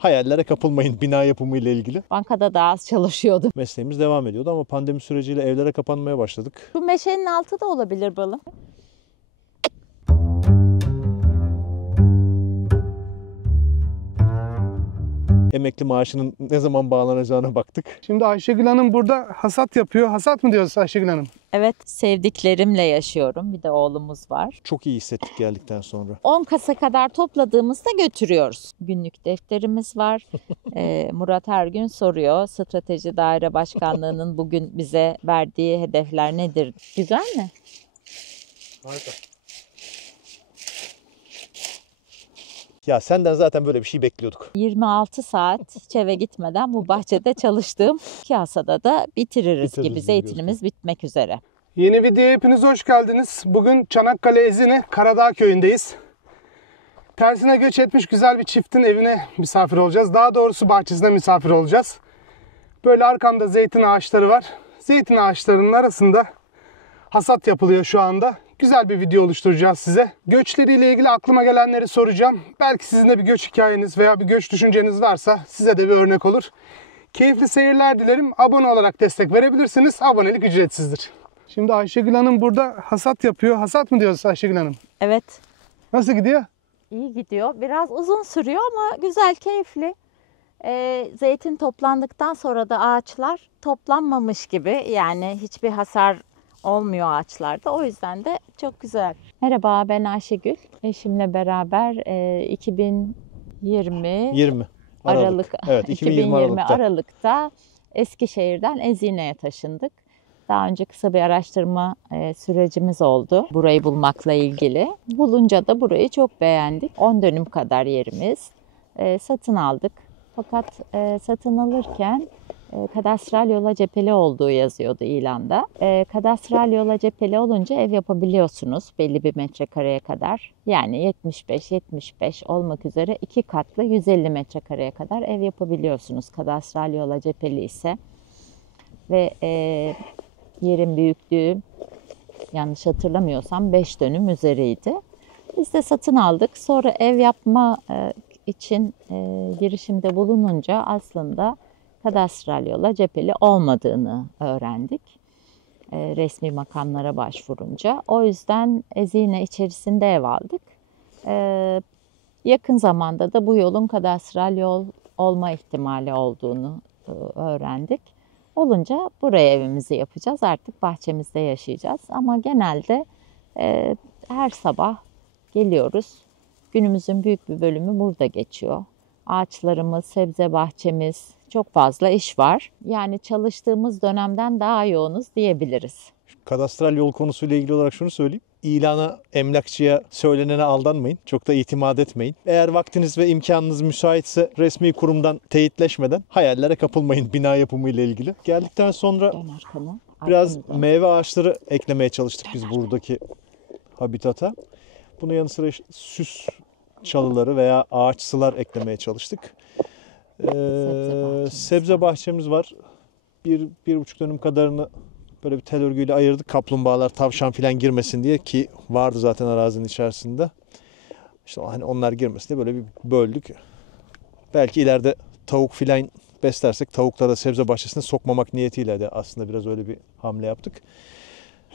Hayallere kapılmayın bina yapımı ile ilgili. Bankada daha az çalışıyordum. Mesleğimiz devam ediyordu ama pandemi süreciyle evlere kapanmaya başladık. Şu meşenin altı da olabilir balım. Emekli maaşının ne zaman bağlanacağına baktık. Şimdi Ayşegül Hanım burada hasat yapıyor. Hasat mı diyoruz Ayşegül Hanım? Evet, sevdiklerimle yaşıyorum. Bir de oğlumuz var. Çok iyi hissettik geldikten sonra. 10 kasa kadar topladığımızda götürüyoruz. Günlük defterimiz var. Murat her gün soruyor. Strateji Daire Başkanlığı'nın bugün bize verdiği hedefler nedir? Güzel mi? Harika. Ya senden zaten böyle bir şey bekliyorduk. 26 saat hiç eve gitmeden bu bahçede çalıştığım 2 hasada da bitiririz gibi. Bitiririz Zeytinimiz bitmek üzere. Yeni videoya hepiniz hoş geldiniz. Bugün Çanakkale Ezine Karadağ köyündeyiz. Tersine göç etmiş güzel bir çiftin evine misafir olacağız. Daha doğrusu bahçesine misafir olacağız. Böyle arkamda zeytin ağaçları var. Zeytin ağaçlarının arasında hasat yapılıyor şu anda. Güzel bir video oluşturacağız size. Göçleriyle ilgili aklıma gelenleri soracağım. Belki sizin de bir göç hikayeniz veya bir göç düşünceniz varsa size de bir örnek olur. Keyifli seyirler dilerim. Abone olarak destek verebilirsiniz. Abonelik ücretsizdir. Şimdi Ayşegül Hanım burada hasat yapıyor. Hasat mı diyoruz Ayşegül Hanım? Evet, Nasıl gidiyor? iyi gidiyor. Biraz uzun sürüyor ama güzel, keyifli. Zeytin toplandıktan sonra da ağaçlar toplanmamış gibi. Yani hiçbir hasar olmuyor ağaçlarda. O yüzden de çok güzel. Merhaba, ben Ayşegül. Eşimle beraber 2020 20 Aralık. Evet, 2020 Aralık'ta Eskişehir'den Ezine'ye taşındık. Daha önce kısa bir araştırma sürecimiz oldu burayı bulmakla ilgili. Bulunca da burayı çok beğendik. 10 dönüm kadar yerimiz. Satın aldık. Fakat satın alırken kadastral yola cepheli olduğu yazıyordu ilanda. Kadastral yola cepheli olunca ev yapabiliyorsunuz belli bir metrekareye kadar. Yani 75 olmak üzere 2 katlı 150 metrekareye kadar ev yapabiliyorsunuz kadastral yola cepheli ise. Ve yerin büyüklüğü yanlış hatırlamıyorsam 5 dönüm üzeriydi. Biz de satın aldık. Sonra ev yapma için girişimde bulununca aslında kadastral yola cepheli olmadığını öğrendik. Resmi makamlara başvurunca. O yüzden Ezine içerisinde ev aldık. Yakın zamanda da bu yolun kadastral yol olma ihtimali olduğunu öğrendik. Olunca buraya evimizi yapacağız. Artık bahçemizde yaşayacağız. Ama genelde her sabah geliyoruz. Günümüzün büyük bir bölümü burada geçiyor. Ağaçlarımız, sebze bahçemiz, çok fazla iş var. Yani çalıştığımız dönemden daha yoğunuz diyebiliriz. Kadastral yol konusuyla ilgili olarak şunu söyleyeyim. İlana, emlakçıya söylenene aldanmayın. Çok da itimat etmeyin. Eğer vaktiniz ve imkanınız müsaitse resmi kurumdan teyitleşmeden hayallere kapılmayın bina yapımı ile ilgili. Geldikten sonra biraz meyve ağaçları eklemeye çalıştık biz buradaki habitata. Bunun yanı sıra süs çalıları veya ağaçsılar eklemeye çalıştık. Sebze bahçemiz var. 1,5 dönüm kadarını böyle bir tel örgüyle ayırdık. Kaplumbağalar, tavşan filan girmesin diye ki vardı zaten arazinin içerisinde. İşte hani onlar girmesin diye böyle bir böldük. Belki ileride tavuk filan beslersek tavukları da sebze bahçesine sokmamak niyetiyle de aslında biraz öyle bir hamle yaptık.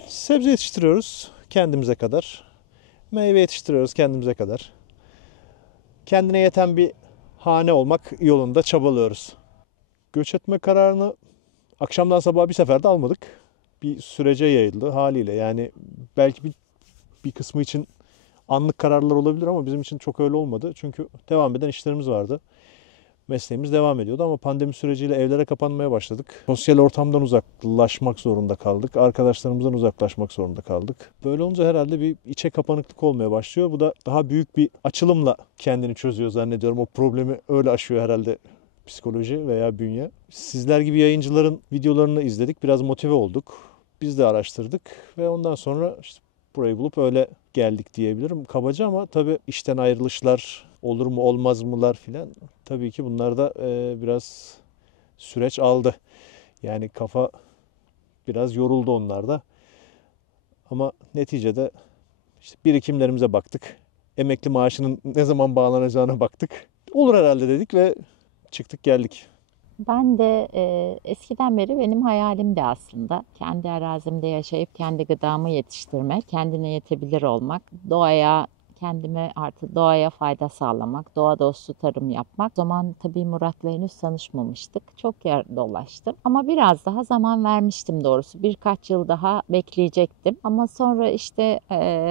Sebze yetiştiriyoruz kendimize kadar. Meyve yetiştiriyoruz kendimize kadar. Kendine yeten bir hane olmak yolunda çabalıyoruz. Göç etme kararını akşamdan sabaha bir seferde almadık. Bir sürece yayıldı haliyle. Yani belki bir kısmı için anlık kararlar olabilir ama bizim için çok öyle olmadı. Çünkü devam eden işlerimiz vardı. Mesleğimiz devam ediyordu ama pandemi süreciyle evlere kapanmaya başladık. Sosyal ortamdan uzaklaşmak zorunda kaldık. Arkadaşlarımızdan uzaklaşmak zorunda kaldık. Böyle olunca herhalde bir içe kapanıklık olmaya başlıyor. Bu da daha büyük bir açılımla kendini çözüyor zannediyorum. O problemi öyle aşıyor herhalde psikoloji veya bünye. Sizler gibi yayıncıların videolarını izledik. Biraz motive olduk. Biz de araştırdık ve ondan sonra işte burayı bulup öyle geldik diyebilirim. Kabaca ama tabii işten ayrılışlar olur mu olmaz mılar filan. Tabii ki bunlar da biraz süreç aldı. Yani kafa biraz yoruldu onlarda. Ama neticede işte birikimlerimize baktık. Emekli maaşının ne zaman bağlanacağına baktık. Olur herhalde dedik ve çıktık geldik. Ben de eskiden beri benim hayalim de aslında kendi arazimde yaşayıp kendi gıdamı yetiştirmek, kendine yetebilir olmak, kendime artı doğaya fayda sağlamak, doğa dostu tarım yapmak. O zaman tabii Murat'la henüz tanışmamıştık. Çok yer dolaştım ama biraz daha zaman vermiştim doğrusu. Birkaç yıl daha bekleyecektim ama sonra işte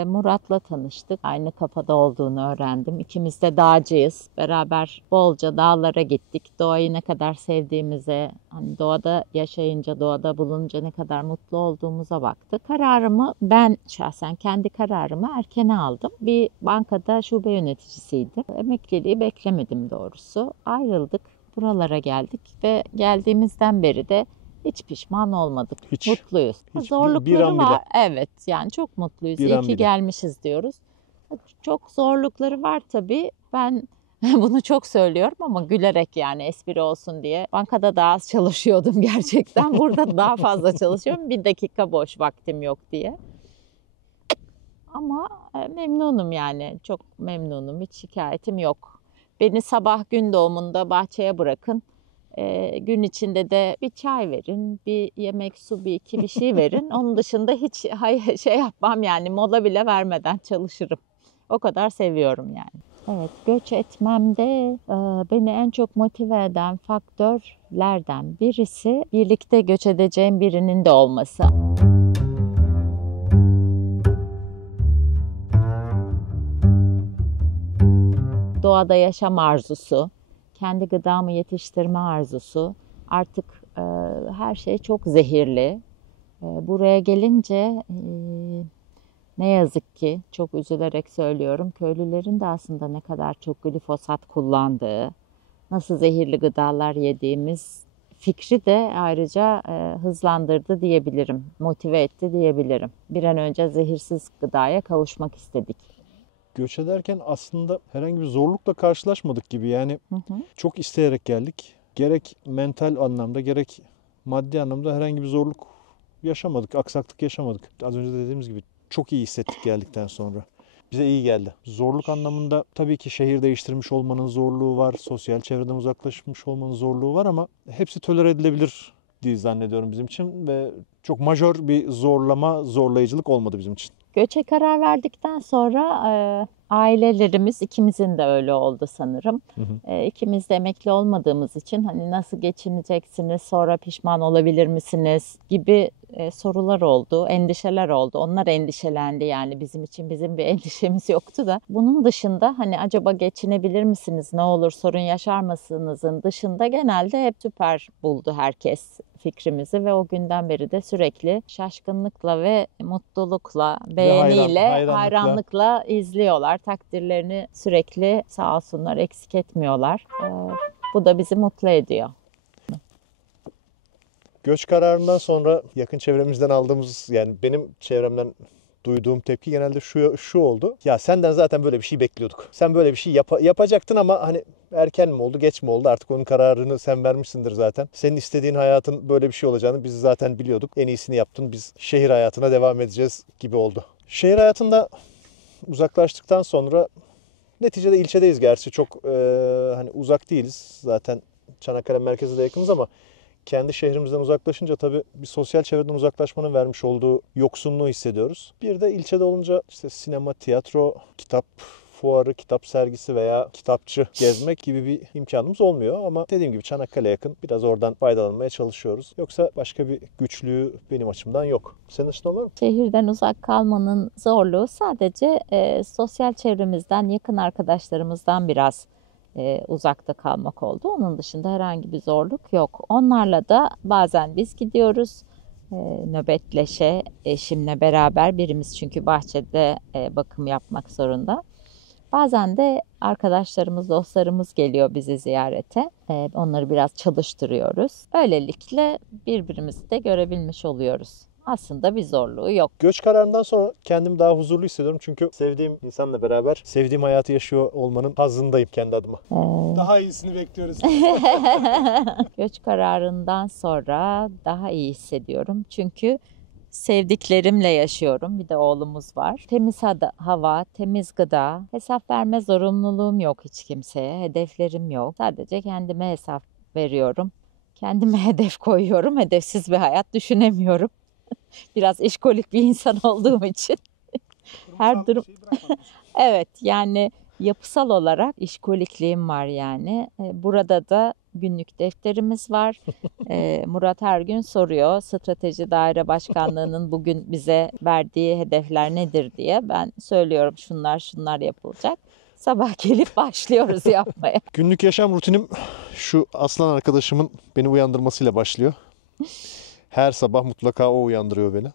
Murat'la tanıştık. Aynı kafada olduğunu öğrendim. İkimiz de dağcıyız. Beraber bolca dağlara gittik. Doğayı ne kadar sevdiğimize, hani doğada yaşayınca, doğada bulununca ne kadar mutlu olduğumuza baktık. Ben şahsen kendi kararımı erkene aldım. Bir bankada şube yöneticisiydim. Emekliliği beklemedim doğrusu. Ayrıldık, buralara geldik ve geldiğimizden beri de hiç pişman olmadık. Hiç. Mutluyuz. Hiç, Zorlukları bir an bile. var. Evet, yani çok mutluyuz. Bir İyi an ki bile. gelmişiz diyoruz. Çok zorlukları var tabii. Ben bunu çok söylüyorum ama gülerek, yani espri olsun diye. Bankada daha az çalışıyordum gerçekten. Burada daha fazla çalışıyorum. Bir dakika boş vaktim yok diye. Ama memnunum yani. Çok memnunum. Hiç şikayetim yok. Beni sabah gün doğumunda bahçeye bırakın. Gün içinde de bir çay verin, bir yemek, su, bir şey verin. Onun dışında hiç şey yapmam yani, mola bile vermeden çalışırım. O kadar seviyorum yani. Evet, göç etmemde beni en çok motive eden faktörlerden birisi birlikte göç edeceğim birinin de olması. Doğada yaşam arzusu, kendi gıdamı yetiştirme arzusu. Artık her şey çok zehirli. Buraya gelince ne yazık ki, çok üzülerek söylüyorum, köylülerin de aslında ne kadar çok glifosat kullandığı, nasıl zehirli gıdalar yediğimiz fikri de ayrıca hızlandırdı diyebilirim, motive etti diyebilirim. Bir an önce zehirsiz gıdaya kavuşmak istedik. Göç ederken aslında herhangi bir zorlukla karşılaşmadık gibi. Yani çok isteyerek geldik. Gerek mental anlamda gerek maddi anlamda herhangi bir zorluk yaşamadık, aksaklık yaşamadık. Az önce de dediğimiz gibi çok iyi hissettik geldikten sonra. Bize iyi geldi. Zorluk anlamında tabii ki şehir değiştirmiş olmanın zorluğu var, sosyal çevreden uzaklaşmış olmanın zorluğu var ama hepsi tolere edilebilir diye zannediyorum bizim için ve çok majör bir zorlayıcılık olmadı bizim için. Göçe karar verdikten sonra ailelerimiz, ikimizin de öyle oldu sanırım. İkimiz de emekli olmadığımız için hani nasıl geçineceksiniz, sonra pişman olabilir misiniz gibi sorular oldu, endişeler oldu. Onlar endişelendi yani bizim için, bizim bir endişemiz yoktu da. Bunun dışında hani acaba geçinebilir misiniz, ne olur sorun yaşar mısınızın dışında genelde hep süper buldu herkes fikrimizi ve o günden beri de sürekli şaşkınlıkla ve mutlulukla, beğeniyle, hayranlıkla izliyorlar. Takdirlerini sürekli sağ olsunlar eksik etmiyorlar. Bu da bizi mutlu ediyor. Göç kararından sonra yakın çevremizden aldığımız, yani benim çevremden duyduğum tepki genelde şu oldu. Ya senden zaten böyle bir şey bekliyorduk. Sen böyle bir şey yapacaktın ama hani erken mi oldu, geç mi oldu, artık onun kararını sen vermişsindir zaten. Senin istediğin hayatın böyle bir şey olacağını biz zaten biliyorduk. En iyisini yaptın. Biz şehir hayatına devam edeceğiz gibi oldu. Şehir hayatında uzaklaştıktan sonra neticede ilçedeyiz gerçi. Çok hani uzak değiliz. Zaten Çanakkale merkeze de yakınız ama kendi şehrimizden uzaklaşınca tabii bir sosyal çevreden uzaklaşmanın vermiş olduğu yoksunluğu hissediyoruz. Bir de ilçede olunca işte sinema, tiyatro, kitap fuarı, kitap sergisi veya kitapçı gezmek gibi bir imkanımız olmuyor. Ama dediğim gibi Çanakkale yakın. Biraz oradan faydalanmaya çalışıyoruz. Yoksa başka bir güçlüğü benim açımdan yok. Senin açından var mı? Şehirden uzak kalmanın zorluğu sadece sosyal çevremizden, yakın arkadaşlarımızdan biraz uzakta kalmak oldu. Onun dışında herhangi bir zorluk yok. Onlarla da bazen biz gidiyoruz nöbetleşe, eşimle beraber, birimiz çünkü bahçede bakım yapmak zorunda. Bazen de arkadaşlarımız, dostlarımız geliyor bizi ziyarete. Onları biraz çalıştırıyoruz. Böylelikle birbirimizi de görebilmiş oluyoruz. Aslında bir zorluğu yok. Göç kararından sonra kendimi daha huzurlu hissediyorum. Çünkü sevdiğim insanla beraber sevdiğim hayatı yaşıyor olmanın hazzındayım kendi adıma. Daha iyisini bekliyoruz. Göç kararından sonra daha iyi hissediyorum. Çünkü sevdiklerimle yaşıyorum. Bir de oğlumuz var. Temiz hava, temiz gıda. Hesap verme zorunluluğum yok hiç kimseye. Hedeflerim yok. Sadece kendime hesap veriyorum. Kendime hedef koyuyorum. Hedefsiz bir hayat düşünemiyorum. Biraz işkolik bir insan olduğum için. Her durum. Evet, yani yapısal olarak işkolikliğim var yani. Burada da günlük defterimiz var. Murat her gün soruyor Strateji Daire Başkanlığı'nın bugün bize verdiği hedefler nedir diye. Ben söylüyorum şunlar yapılacak. Sabah gelip başlıyoruz yapmaya. Günlük yaşam rutinim şu aslan arkadaşımın beni uyandırmasıyla başlıyor. Her sabah mutlaka o uyandırıyor beni.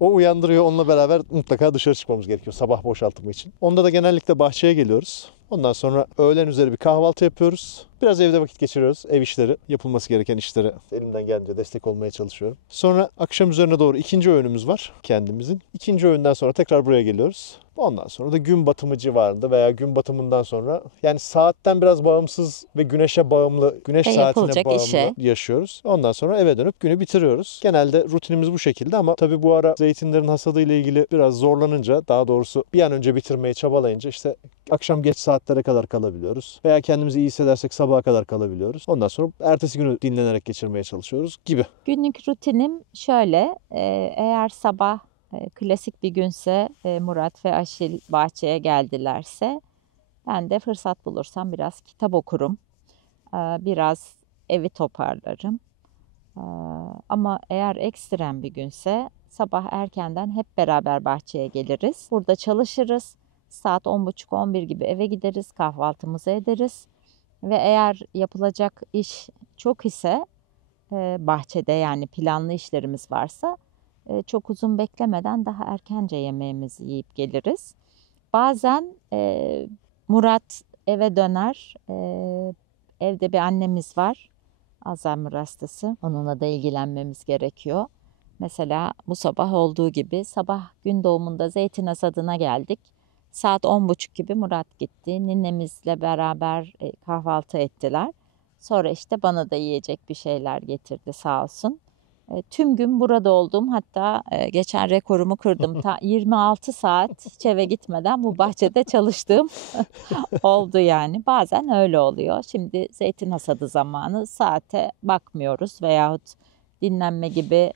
O uyandırıyor, onunla beraber mutlaka dışarı çıkmamız gerekiyor sabah boşaltımı için. Onda da genellikle bahçeye geliyoruz. Ondan sonra öğlen üzeri bir kahvaltı yapıyoruz. Biraz evde vakit geçiriyoruz. Ev işleri, yapılması gereken işleri elimden geldiğince destek olmaya çalışıyorum. Sonra akşam üzerine doğru ikinci öğünümüz var kendimizin. İkinci öğünden sonra tekrar buraya geliyoruz. Ondan sonra da gün batımı civarında veya gün batımından sonra yani saatten biraz bağımsız ve güneşe bağımlı, güneş saatine yapılacak bağımlı işe. yaşıyoruz. Ondan sonra eve dönüp günü bitiriyoruz. Genelde rutinimiz bu şekilde ama tabii bu ara zeytinlerin hasadı ile ilgili biraz zorlanınca, daha doğrusu bir an önce bitirmeye çabalayınca işte akşam geç saatlere kadar kalabiliyoruz. Veya kendimizi iyi hissedersek sabaha kadar kalabiliyoruz. Ondan sonra ertesi günü dinlenerek geçirmeye çalışıyoruz gibi. Günlük rutinim şöyle, eğer sabah klasik bir günse Murat ve Aşil bahçeye geldilerse ben de fırsat bulursam biraz kitap okurum. Biraz evi toparlarım. Ama eğer ekstrem bir günse sabah erkenden hep beraber bahçeye geliriz. Burada çalışırız. Saat 10.30-11 gibi eve gideriz, kahvaltımızı ederiz. Ve eğer yapılacak iş çok ise bahçede yani planlı işlerimiz varsa çok uzun beklemeden daha erkence yemeğimizi yiyip geliriz. Bazen Murat eve döner. Evde bir annemiz var. Alzheimer hastası. Onunla da ilgilenmemiz gerekiyor. Mesela bu sabah olduğu gibi sabah gün doğumunda zeytin hasadına geldik. Saat 10.30 gibi Murat gitti. Ninemizle beraber kahvaltı ettiler. Sonra işte bana da yiyecek bir şeyler getirdi sağ olsun. Tüm gün burada oldum. Hatta geçen rekorumu kırdım. 26 saat hiç eve gitmeden bu bahçede çalıştığım oldu yani. Bazen öyle oluyor. Şimdi zeytin hasadı zamanı saate bakmıyoruz veyahut dinlenme gibi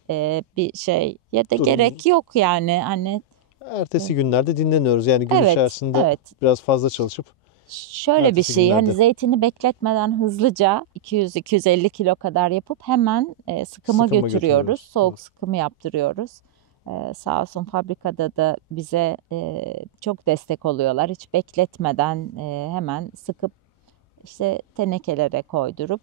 bir şey ya da Durum. gerek yok yani. Hani Ertesi günlerde dinleniyoruz. Yani gün içerisinde evet. biraz fazla çalışıp Şöyle bir ertesi şey hani günlerde. zeytini bekletmeden hızlıca 200-250 kilo kadar yapıp hemen sıkıma götürüyoruz. götürüyoruz. Soğuk Evet. sıkımı yaptırıyoruz. Sağ olsun fabrikada da bize çok destek oluyorlar. Hiç bekletmeden hemen sıkıp işte tenekelere koydurup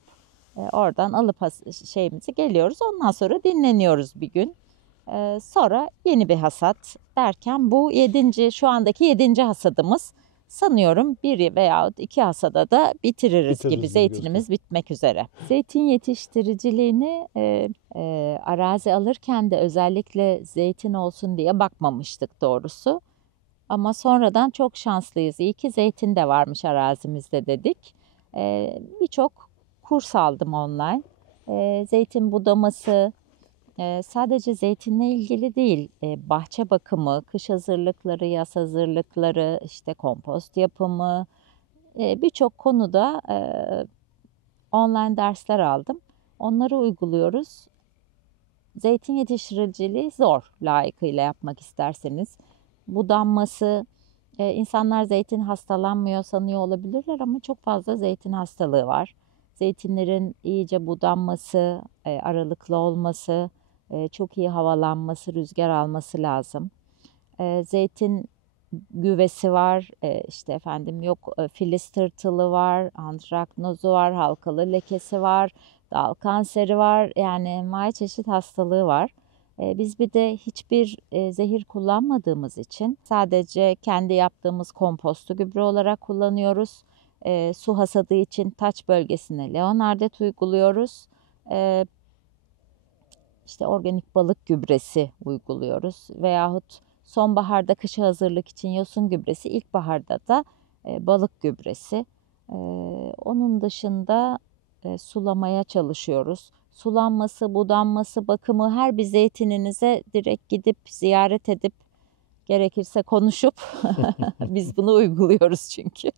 oradan alıp şeyimizi geliyoruz. Ondan sonra dinleniyoruz bir gün. Sonra yeni bir hasat derken bu şu andaki 7. hasadımız. Sanıyorum bir veyahut 2 hasada da bitiririz gibi. Gibi Zeytinimiz bitmek üzere. Zeytin yetiştiriciliğini arazi alırken de özellikle zeytin olsun diye bakmamıştık doğrusu. Ama sonradan çok şanslıyız. İyi ki zeytin de varmış arazimizde dedik. Birçok kurs aldım online. Zeytin budaması, sadece zeytinle ilgili değil, bahçe bakımı, kış hazırlıkları, yaz hazırlıkları, işte kompost yapımı, birçok konuda online dersler aldım. Onları uyguluyoruz. Zeytin yetiştiriciliği zor layıkıyla yapmak isterseniz. Budanması, insanlar zeytin hastalanmıyor sanıyor olabilirler ama çok fazla zeytin hastalığı var. Zeytinlerin iyice budanması, aralıklı olması, çok iyi havalanması, rüzgar alması lazım. Zeytin güvesi var, işte efendim yok filiz tırtılı var, antraknozu var, halkalı lekesi var, dal kanseri var. Yani envai çeşit hastalığı var. Biz bir de hiçbir zehir kullanmadığımız için sadece kendi yaptığımız kompostu gübre olarak kullanıyoruz. Su hasadı için taç bölgesine leonardet uyguluyoruz. İşte organik balık gübresi uyguluyoruz veyahut sonbaharda kışa hazırlık için yosun gübresi, ilkbaharda da balık gübresi. Onun dışında sulamaya çalışıyoruz. sulanması, budanması, bakımı her bir zeytininize direkt gidip ziyaret edip gerekirse konuşup biz bunu uyguluyoruz çünkü.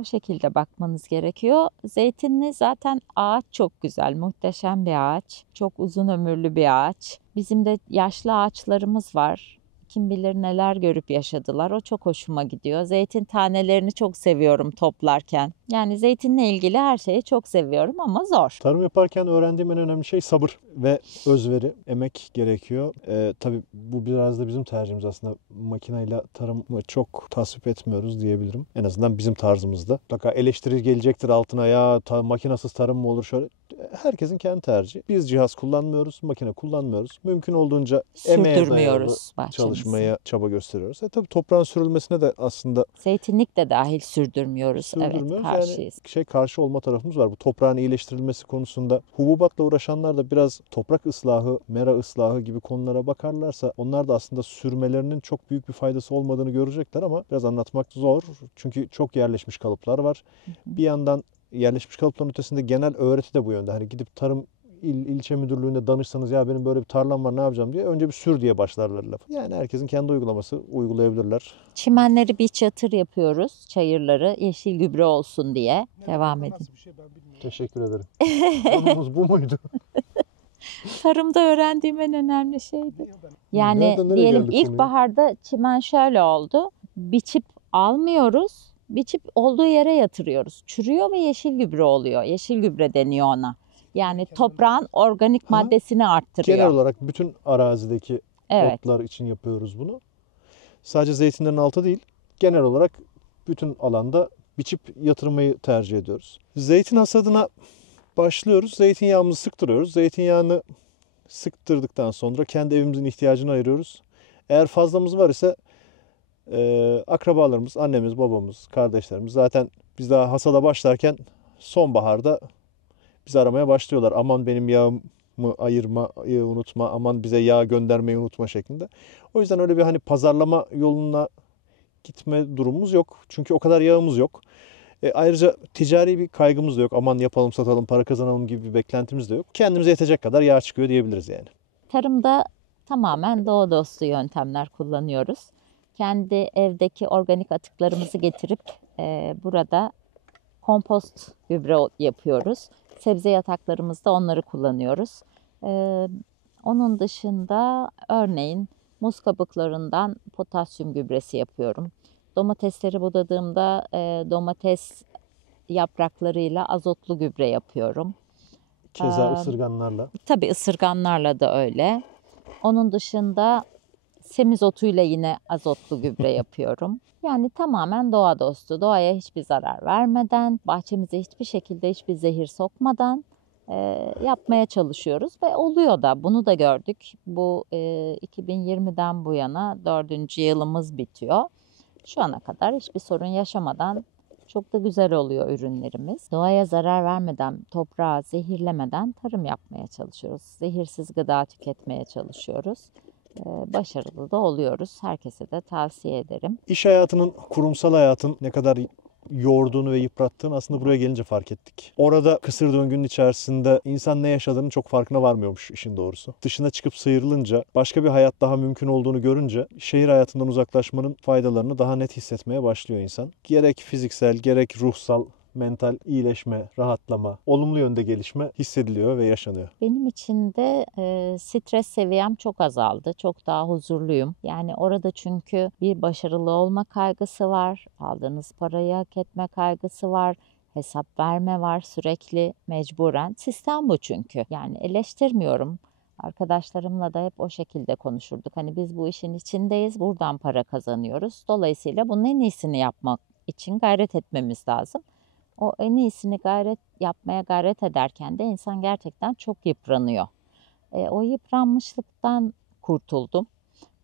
O şekilde bakmanız gerekiyor. Zeytinli zaten ağaç çok güzel, muhteşem bir ağaç. Çok uzun ömürlü bir ağaç. Bizim de yaşlı ağaçlarımız var. Kim bilir neler görüp yaşadılar. O çok hoşuma gidiyor. Zeytin tanelerini çok seviyorum toplarken. Yani zeytinle ilgili her şeyi çok seviyorum ama zor. Tarım yaparken öğrendiğim en önemli şey sabır ve özveri, emek gerekiyor. Tabii bu biraz da bizim tercihimiz aslında. Makineyle tarımı çok tasvip etmiyoruz diyebilirim. En azından bizim tarzımızda. Mutlaka eleştiri gelecektir altına, ya makinasız tarım mı olur şöyle. Herkesin kendi tercihi. Biz cihaz kullanmıyoruz, makine kullanmıyoruz. Mümkün olduğunca emeğe dayalı Sürdürmüyoruz bahçemizi. çalışmaya çaba gösteriyoruz. Tabii toprağın sürülmesine de aslında Zeytinlik de dahil sürdürmüyoruz. Evet, sürdürmüyoruz. karşıyız. Yani karşı olma tarafımız var. Bu toprağın iyileştirilmesi konusunda hububatla uğraşanlar da biraz toprak ıslahı, mera ıslahı gibi konulara bakarlarsa onlar da aslında sürmelerinin çok büyük bir faydası olmadığını görecekler ama biraz anlatmak zor. Çünkü çok yerleşmiş kalıplar var. Bir yandan yerleşmiş kalıpların ötesinde genel öğreti de bu yönde. Hani gidip tarım ilçe müdürlüğünde danışsanız, ya benim böyle bir tarlam var ne yapacağım diye önce bir sür diye başlarlar lafı. Yani herkesin kendi uygulaması, uygulayabilirler. Çimenleri bir çatır yapıyoruz. Çayırları yeşil gübre olsun diye. Devam edin. Nasıl bir şey ben bilmiyorum. Teşekkür ederim. Konumuz bu muydu? Tarımda öğrendiğim en önemli şeydi. Yani Nereden nereye diyelim geldik konuya? ilkbaharda çimen şöyle oldu. Biçip almıyoruz. Biçip olduğu yere yatırıyoruz. Çürüyor ve yeşil gübre oluyor. Yeşil gübre deniyor ona. Yani toprağın organik maddesini arttırıyor. Genel olarak bütün arazideki Evet. otlar için yapıyoruz bunu. Sadece zeytinlerin altı değil, genel olarak bütün alanda biçip yatırmayı tercih ediyoruz. Zeytin hasadına başlıyoruz. Zeytinyağımızı sıktırıyoruz. Zeytinyağını sıktırdıktan sonra kendi evimizin ihtiyacını ayırıyoruz. Eğer fazlamız var ise akrabalarımız, annemiz, babamız, kardeşlerimiz zaten biz daha hasada başlarken sonbaharda bizi aramaya başlıyorlar. Aman benim yağımı ayırmayı unutma, aman bize yağ göndermeyi unutma şeklinde. O yüzden öyle bir hani pazarlama yoluna gitme durumumuz yok. Çünkü o kadar yağımız yok. Ayrıca ticari bir kaygımız da yok. Aman yapalım, satalım, para kazanalım gibi bir beklentimiz de yok. Kendimize yetecek kadar yağ çıkıyor diyebiliriz yani. Tarımda tamamen doğa dostu yöntemler kullanıyoruz. Kendi evdeki organik atıklarımızı getirip burada kompost gübre yapıyoruz. Sebze yataklarımızda onları kullanıyoruz. Onun dışında örneğin muz kabuklarından potasyum gübresi yapıyorum. Domatesleri budadığımda domates yapraklarıyla azotlu gübre yapıyorum. Keza ısırganlarla. Tabii ısırganlarla da öyle. Onun dışında semizotuyla yine azotlu gübre yapıyorum. Yani tamamen doğa dostu, doğaya hiçbir zarar vermeden, bahçemize hiçbir şekilde hiçbir zehir sokmadan yapmaya çalışıyoruz ve oluyor da, bunu da gördük. Bu 2020'den bu yana 4. yılımız bitiyor. Şu ana kadar hiçbir sorun yaşamadan çok da güzel oluyor ürünlerimiz. Doğaya zarar vermeden, toprağı zehirlemeden tarım yapmaya çalışıyoruz. Zehirsiz gıda tüketmeye çalışıyoruz. Başarılı da oluyoruz. Herkese de tavsiye ederim. İş hayatının, kurumsal hayatın ne kadar yorduğunu ve yıprattığını aslında buraya gelince fark ettik. Orada kısır döngünün içerisinde insan ne yaşadığının çok farkına varmıyormuş işin doğrusu. Dışına çıkıp sıyrılınca, başka bir hayat daha mümkün olduğunu görünce şehir hayatından uzaklaşmanın faydalarını daha net hissetmeye başlıyor insan. Gerek fiziksel, gerek ruhsal, mental iyileşme, rahatlama, olumlu yönde gelişme hissediliyor ve yaşanıyor. Benim için de stres seviyem çok azaldı. Çok daha huzurluyum. Yani orada çünkü bir başarılı olma kaygısı var. Aldığınız parayı hak etme kaygısı var. Hesap verme var sürekli mecburen. Sistem bu çünkü. Yani eleştirmiyorum. Arkadaşlarımla da hep o şekilde konuşurduk. Hani biz bu işin içindeyiz, buradan para kazanıyoruz. Dolayısıyla bunun en iyisini yapmak için gayret etmemiz lazım. O en iyisini yapmaya gayret ederken de insan gerçekten çok yıpranıyor. O yıpranmışlıktan kurtuldum.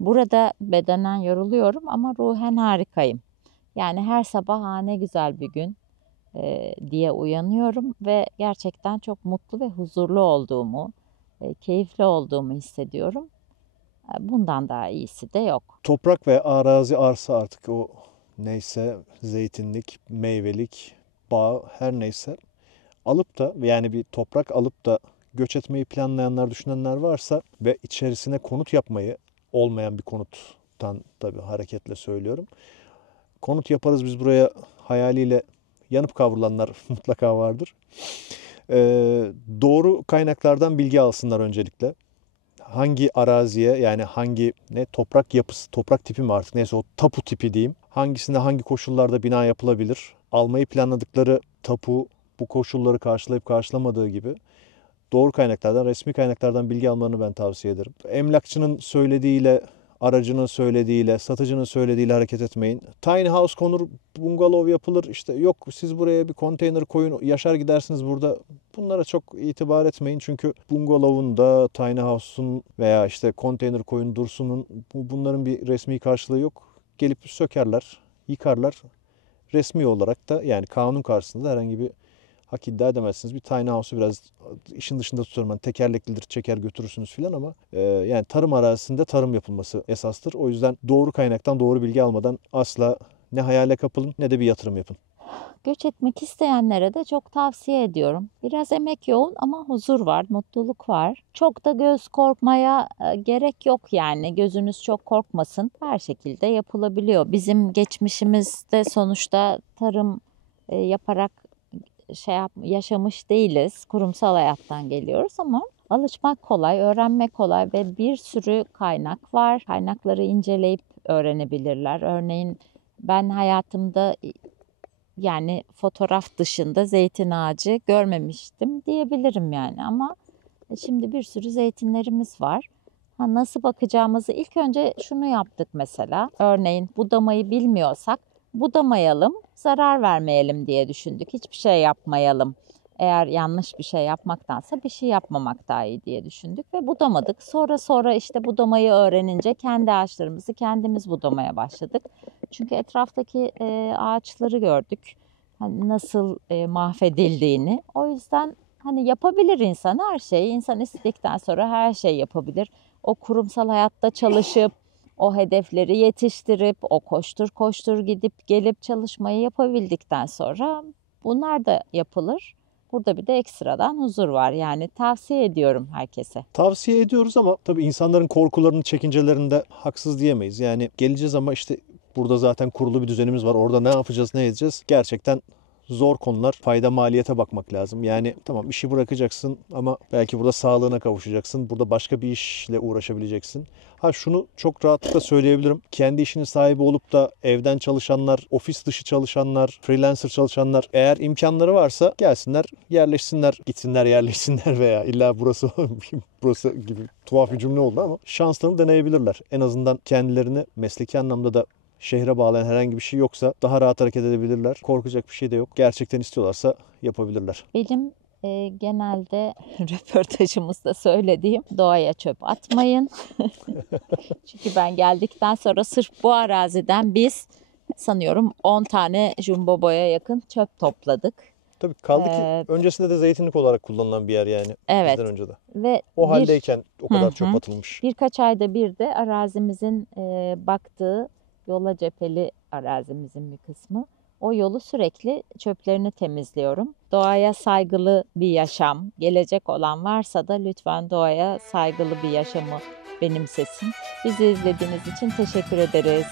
Burada bedenen yoruluyorum ama ruhen harikayım. Yani her sabah ne güzel bir gün diye uyanıyorum ve gerçekten çok mutlu ve huzurlu olduğumu, keyifli olduğumu hissediyorum. Bundan daha iyisi de yok. Toprak ve arazi, arsa artık o neyse, zeytinlik, meyvelik, bağ her neyse alıp da yani bir toprak alıp da göç etmeyi planlayanlar, düşünenler varsa ve içerisine konut yapmayı, olmayan bir konuttan tabii hareketle söylüyorum. Konut yaparız biz buraya hayaliyle yanıp kavrulanlar mutlaka vardır. Doğru kaynaklardan bilgi alsınlar öncelikle. Hangi araziye, yani hangi toprak yapısı, toprak tipi mi artık neyse, o tapu tipi diyeyim. Hangisinde hangi koşullarda bina yapılabilir? Almayı planladıkları tapu bu koşulları karşılayıp karşılamadığı gibi doğru kaynaklardan, resmi kaynaklardan bilgi almalarını ben tavsiye ederim. Emlakçının söylediğiyle, aracının söylediğiyle, satıcının söylediğiyle hareket etmeyin. Tiny house konur, bungalov yapılır, işte yok siz buraya bir konteyner koyun, yaşar gidersiniz burada. Bunlara çok itibar etmeyin çünkü bungalovun da, tiny house'un veya işte konteyner koyun dursunun, bunların bir resmi karşılığı yok. Gelip sökerler, yıkarlar. Resmi olarak da yani kanun karşısında herhangi bir hak iddia edemezsiniz. Bir tiny house'u biraz işin dışında tutuyorum. Yani tekerleklidir, çeker götürürsünüz filan ama yani tarım arazisinde tarım yapılması esastır. O yüzden doğru kaynaktan doğru bilgi almadan asla ne hayale kapılın ne de bir yatırım yapın. Göç etmek isteyenlere de çok tavsiye ediyorum. Biraz emek yoğun ama huzur var, mutluluk var. Çok da göz korkmaya gerek yok yani. Gözünüz çok korkmasın. Her şekilde yapılabiliyor. Bizim geçmişimizde sonuçta tarım yaparak yaşamış değiliz. Kurumsal hayattan geliyoruz ama alışmak kolay, öğrenmek kolay ve bir sürü kaynak var. Kaynakları inceleyip öğrenebilirler. Örneğin ben hayatımda yani fotoğraf dışında zeytin ağacı görmemiştim diyebilirim yani ama şimdi bir sürü zeytinlerimiz var. Nasıl bakacağımızı ilk önce şunu yaptık mesela. Örneğin budamayı bilmiyorsak budamayalım, zarar vermeyelim diye düşündük. Hiçbir şey yapmayalım. Eğer yanlış bir şey yapmaktansa bir şey yapmamak daha iyi diye düşündük ve budamadık. Sonra işte budamayı öğrenince kendi ağaçlarımızı kendimiz budamaya başladık. Çünkü etraftaki ağaçları gördük. Hani nasıl mahvedildiğini. O yüzden hani yapabilir insan her şeyi. İnsan istedikten sonra her şey yapabilir. O kurumsal hayatta çalışıp o hedefleri yetiştirip o koştur koştur gidip gelip çalışmayı yapabildikten sonra bunlar da yapılır. Burada bir de ekstradan huzur var. Yani tavsiye ediyorum herkese. Tavsiye ediyoruz ama tabii insanların korkularını, çekincelerini de haksız diyemeyiz. Yani geleceğiz ama işte burada zaten kurulu bir düzenimiz var. Orada ne yapacağız, ne edeceğiz? Gerçekten zor konular. Fayda maliyete bakmak lazım. Yani tamam işi bırakacaksın ama belki burada sağlığına kavuşacaksın. Burada başka bir işle uğraşabileceksin. Şunu çok rahatlıkla söyleyebilirim. Kendi işinin sahibi olup da evden çalışanlar, ofis dışı çalışanlar, freelancer çalışanlar eğer imkanları varsa gelsinler, yerleşsinler, gitsinler, yerleşsinler veya illa burası gibi tuhaf bir cümle oldu ama şanslarını deneyebilirler. En azından kendilerini mesleki anlamda da şehre bağlayan herhangi bir şey yoksa daha rahat hareket edebilirler. Korkacak bir şey de yok. Gerçekten istiyorlarsa yapabilirler. Benim genelde röportajımızda söylediğim doğaya çöp atmayın. Çünkü ben geldikten sonra sırf bu araziden biz sanıyorum 10 tane jumbo boya yakın çöp topladık. Tabii kaldı ki öncesinde de zeytinlik olarak kullanılan bir yer yani. Evet. Bizden önce de. Ve o haldeyken o kadar çöp atılmış. Birkaç ayda bir de arazimizin baktığı yola cepheli arazimizin bir kısmı. O yolu sürekli çöplerini temizliyorum. Doğaya saygılı bir yaşam, gelecek olan varsa da lütfen doğaya saygılı bir yaşamı benimsesin. Bizi izlediğiniz için teşekkür ederiz.